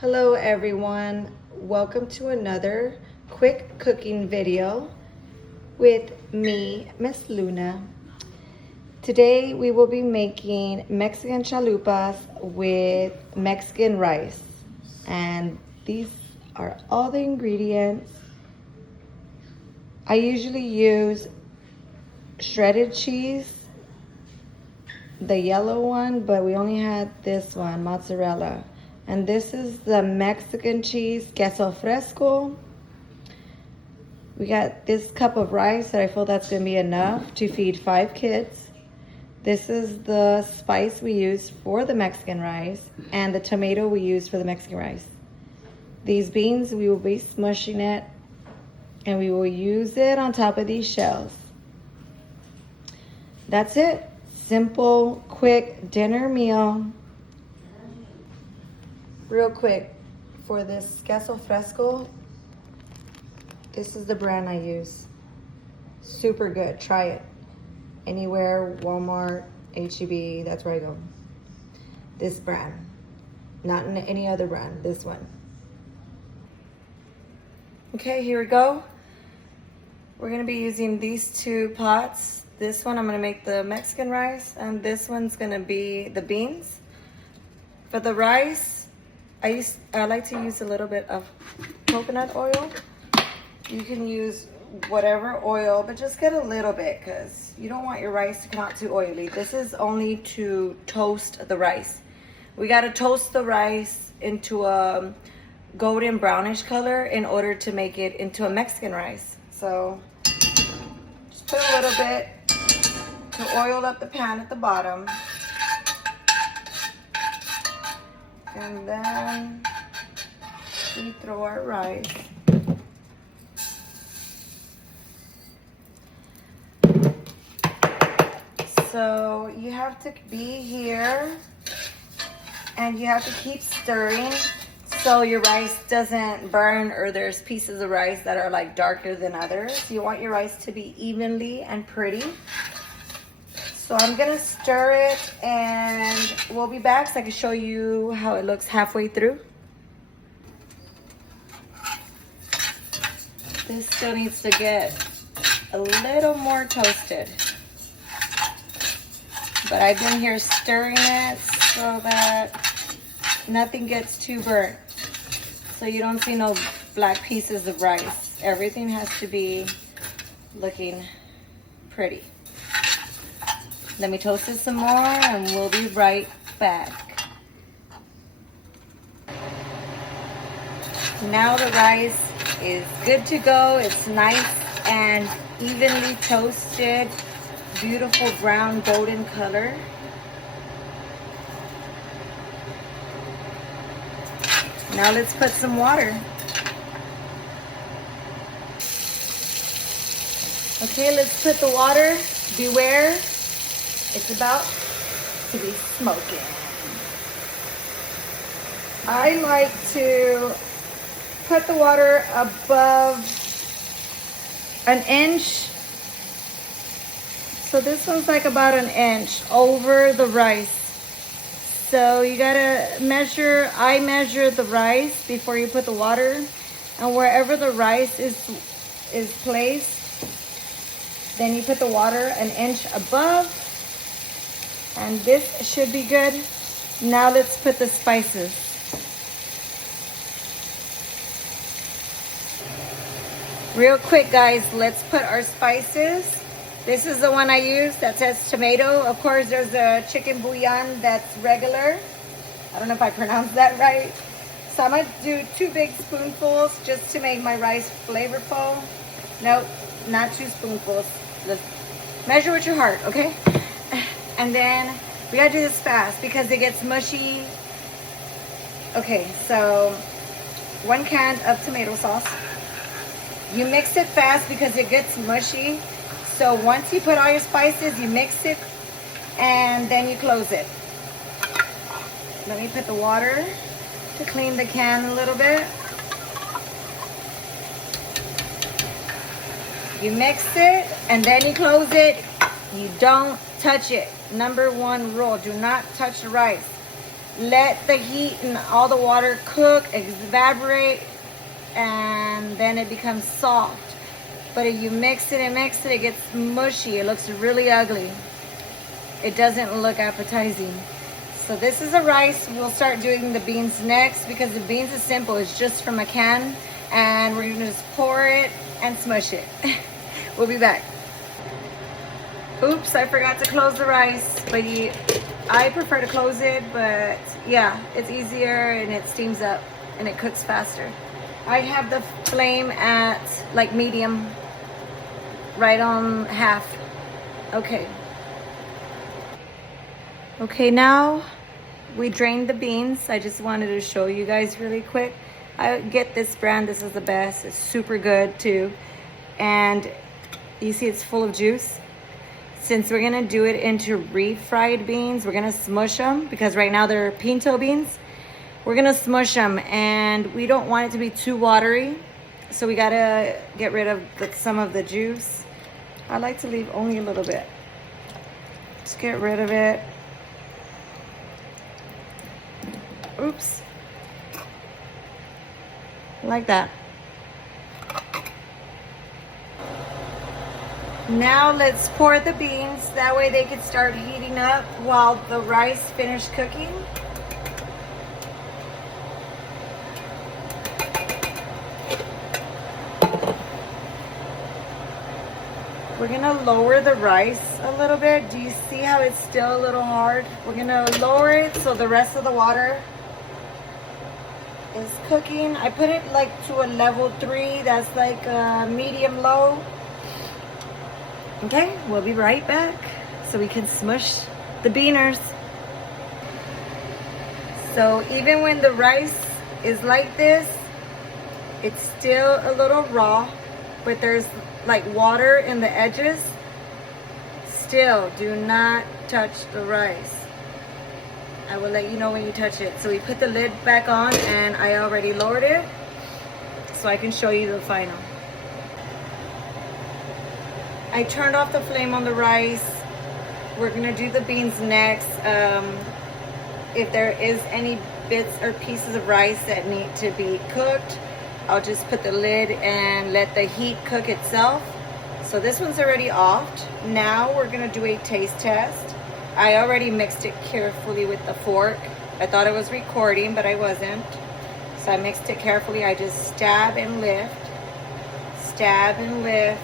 Hello everyone, welcome to another quick cooking video with me, Miss Luna. Today we will be making Mexican chalupas with Mexican rice, and these are all the ingredients. I usually use shredded cheese, the yellow one, but we only had this one, mozzarella. And this is the Mexican cheese, queso fresco. We got this cup of rice that I feel that's gonna be enough to feed 5 kids. This is the spice we use for the Mexican rice and the tomato we use for the Mexican rice. These beans, we will be smushing it and we will use it on top of these shells. That's it. Simple, quick dinner meal. Real quick, for this queso fresco, this is the brand I use. Super good, try it. Anywhere, Walmart, H-E-B, that's where I go. This brand, not in any other brand, this one. Okay, here we go. We're gonna be using these 2 pots. This one I'm gonna make the Mexican rice, and this one's gonna be the beans. For the rice, I like to use a little bit of coconut oil. You can use whatever oil, but just get a little bit because you don't want your rice to come out too oily. This is only to toast the rice. We got to toast the rice into a golden brownish color in order to make it into a Mexican rice. So just put a little bit to oil up the pan at the bottom. And then we throw our rice. So you have to be here and you have to keep stirring so your rice doesn't burn or there's pieces of rice that are like darker than others. You want your rice to be evenly and pretty. So I'm gonna stir it and we'll be back so I can show you how it looks halfway through. This still needs to get a little more toasted. But I've been here stirring it so that nothing gets too burnt. So you don't see no black pieces of rice. Everything has to be looking pretty. Let me toast it some more and we'll be right back. Now the rice is good to go. It's nice and evenly toasted. Beautiful brown golden color. Now let's put some water. Okay, let's put the water. Beware. It's about to be smoking. I like to put the water above an inch. So this one's like about an inch over the rice. So you gotta measure, I measure the rice before you put the water. And wherever the rice is placed, then you put the water an inch above. And this should be good. Now let's put the spices. Real quick guys, let's put our spices. This is the one I use that says tomato. Of course there's a chicken bouillon that's regular. I don't know if I pronounced that right. So I'm gonna do 2 big spoonfuls just to make my rice flavorful. Nope, not 2 spoonfuls. Let's measure with your heart, okay? And then we gotta do this fast because it gets mushy. Okay, so 1 can of tomato sauce. You mix it fast because it gets mushy. So once you put all your spices, you mix it and then you close it. Let me put the water to clean the can a little bit. You mix it and then you close it. You don't touch it. Number 1 rule, do not touch the rice. let the heat and all the water cook, evaporate, and then it becomes soft. But if you mix it and mix it, it gets mushy. It looks really ugly. It doesn't look appetizing. So this is the rice. We'll start doing the beans next because the beans is simple. It's just from a can, and we're gonna just pour it and smush it. We'll be back. Oops, I forgot to close the rice, but I prefer to close it, but yeah, it's easier and it steams up and it cooks faster. I have the flame at like medium, right on half. Okay. Okay, now we drained the beans. I just wanted to show you guys really quick. I get this brand, this is the best. It's super good too. And you see it's full of juice. Since we're gonna do it into refried beans, we're gonna smush them because right now they're pinto beans. We're gonna smush them and we don't want it to be too watery. So we gotta get rid of some of the juice. I like to leave only a little bit. Just get rid of it. Oops. Like that. Now let's pour the beans. That way they can start heating up while the rice finishes cooking. We're gonna lower the rice a little bit. Do you see how it's still a little hard? We're gonna lower it so the rest of the water is cooking. I put it like to a level 3. That's like medium low. Okay, we'll be right back so we can smush the beaners. So even when the rice is like this, it's still a little raw, but there's like water in the edges. Still, do not touch the rice. I will let you know when you touch it. So we put the lid back on and I already lowered it so I can show you the final. I turned off the flame on the rice. We're gonna do the beans next. If there is any bits or pieces of rice that need to be cooked, I'll just put the lid and let the heat cook itself. So this one's already off. Now we're gonna do a taste test. I already mixed it carefully with the fork. I thought it was recording, but I wasn't. So I mixed it carefully. I just stab and lift, stab and lift.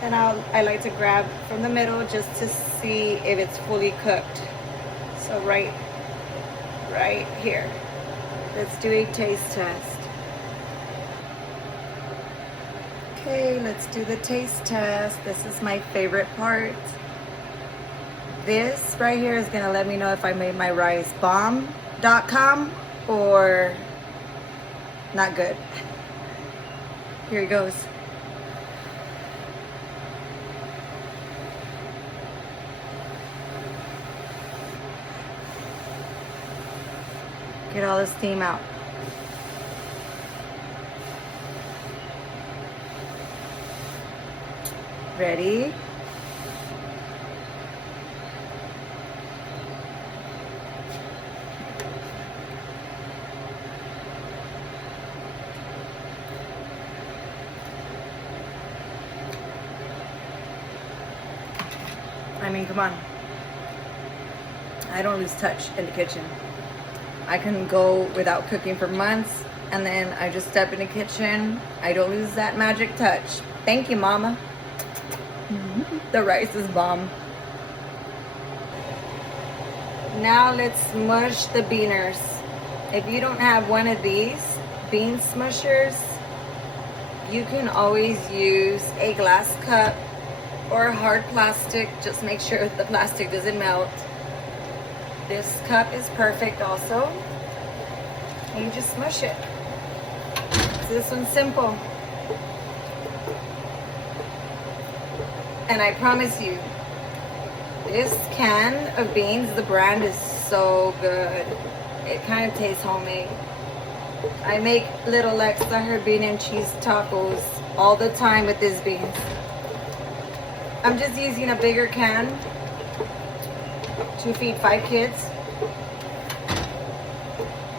And I like to grab from the middle just to see if it's fully cooked. So right here. Let's do a taste test. Okay, let's do the taste test. This is my favorite part. This right here is gonna let me know if I made my rice bomb.com or not good. Here it goes. Get all the steam out. Ready? I mean, come on. I don't lose touch in the kitchen. I can go without cooking for months, and then I just step in the kitchen. I don't lose that magic touch. Thank you, Mama. The rice is bomb. Now let's smush the beaners. If you don't have one of these bean smushers, you can always use a glass cup or hard plastic. Just make sure the plastic doesn't melt. This cup is perfect also. And you just smush it. So this one's simple. And I promise you, this can of beans, the brand is so good. It kind of tastes homemade. I make little Lexa her bean and cheese tacos all the time with these beans. I'm just using a bigger can to feed 5 kids.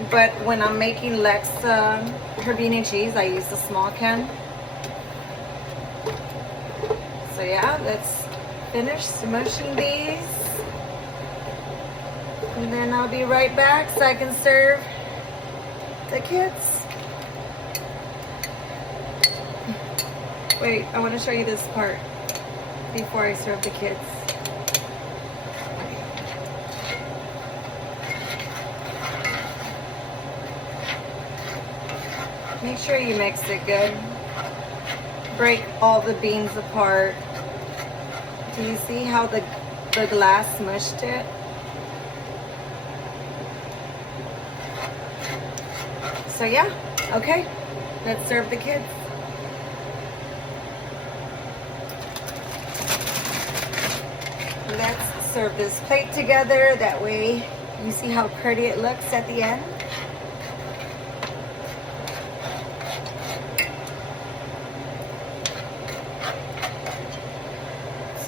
But when I'm making Lexa her bean and cheese, I use the small can. So yeah, let's finish smushing these. And then I'll be right back so I can serve the kids. Wait, I want to show you this part before I serve the kids. Make sure you mix it good. Break all the beans apart. Do you see how the glass smushed it? So yeah, okay, let's serve the kids. Let's serve this plate together. That way you see how pretty it looks at the end.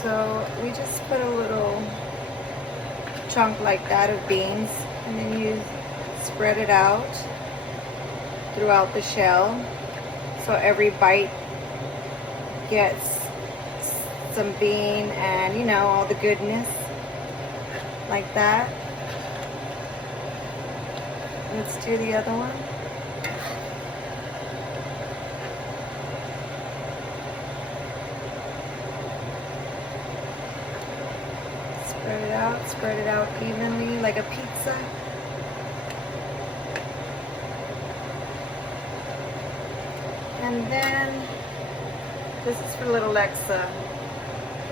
So we just put a little chunk like that of beans, and then you spread it out throughout the shell so every bite gets some bean and, you know, all the goodness like that. Let's do the other one. Spread it out evenly like a pizza. And then this is for little Lexa.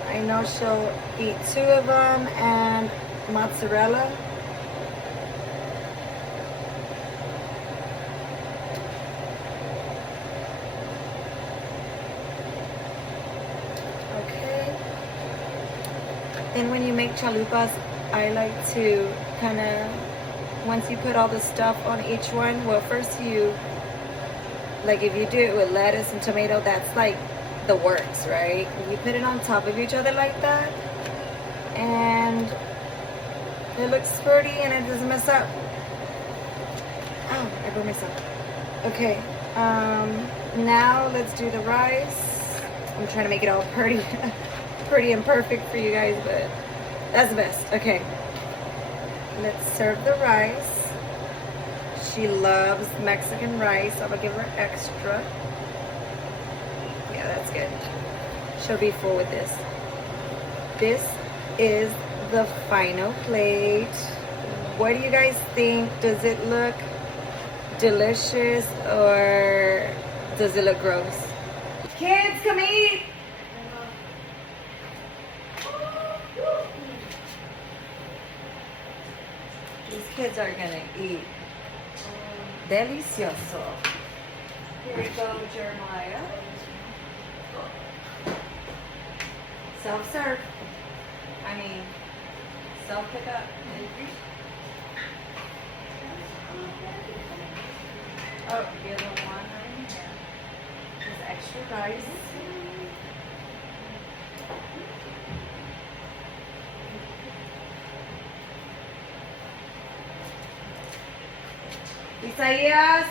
I know she'll eat 2 of them and mozzarella. Okay. Then when you make chalupas, I like to kind of, once you put all the stuff on each one, well, first you, like if you do it with lettuce and tomato, that's like the works, right? You put it on top of each other like that, and it looks pretty and it doesn't mess up. Oh, I broke myself. Okay, now let's do the rice. I'm trying to make it all pretty, pretty and perfect for you guys, but that's the best. Okay, let's serve the rice. She loves Mexican rice, so I'm gonna give her extra. Yeah, that's good. She'll be full with this. This is the final plate. What do you guys think? Does it look delicious or does it look gross? Kids, come eat! These kids are gonna eat. Delicioso. Here we go, Jeremiah. Self-serve. I mean, self-pickup. Oh, the other one right here. There's extra rice. Isaías.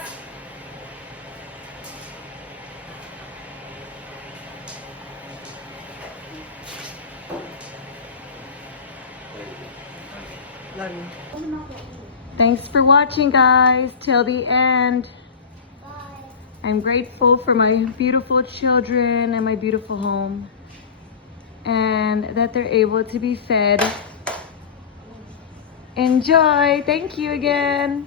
Love you. Thanks for watching, guys, till the end. Bye. I'm grateful for my beautiful children and my beautiful home, and that they're able to be fed. Enjoy. Thank you again.